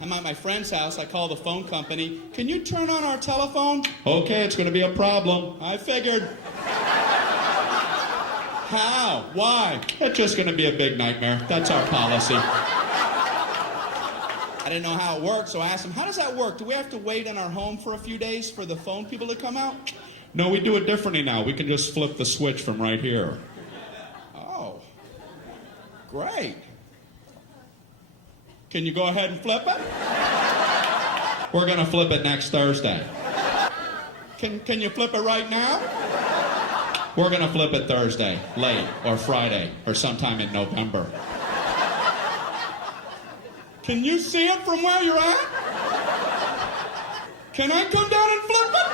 I'm at my friend's house. I call the phone company. Can you turn on our telephone? Okay, it's going to be a problem. I figured. How? Why? It's just going to be a big nightmare. That's our policy. I didn't know how it worked, so I asked him, how does that work? Do we have to wait in our home for a few days for the phone people to come out? No, we do it differently now. We can just flip the switch from right here. Oh, great. Can you go ahead and flip it? We're going to flip it next Thursday. Can you flip it right now? We're going to flip it Thursday, late, or Friday, or sometime in November. Can you see it from where you're at? Can I come down and flip it?